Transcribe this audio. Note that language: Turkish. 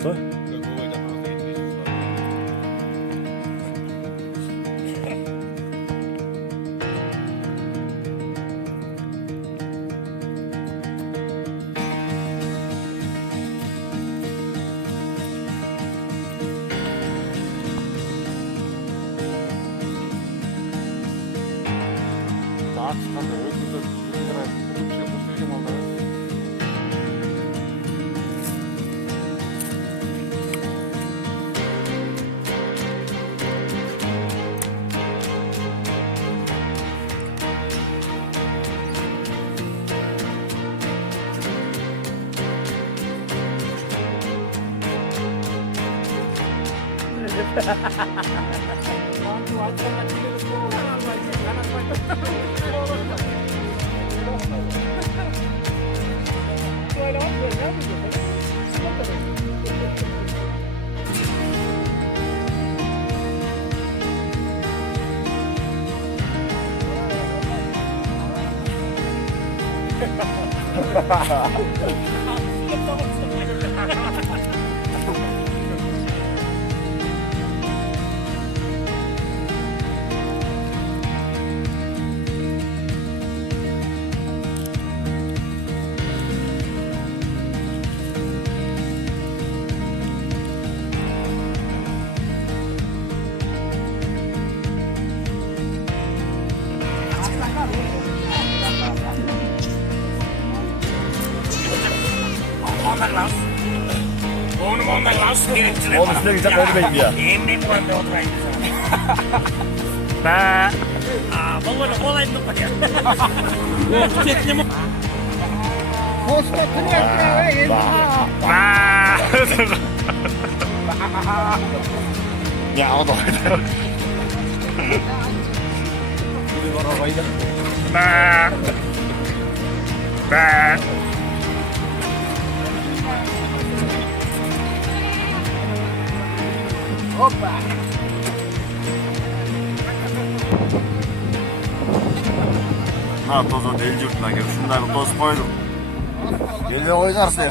usta. Saat çıkandı. Öldürdü. Onu ondan lansın gerektirir. Oğlum üstüne gidecek ölmeyin ya. Emin bu anda oturayım sana. Vallahi olayım mı kadar? Bu tüketli mi? Ya o da oydu. Ha tozu değil yurtuna gel. Şunları toz koydum. Gel oynarsın.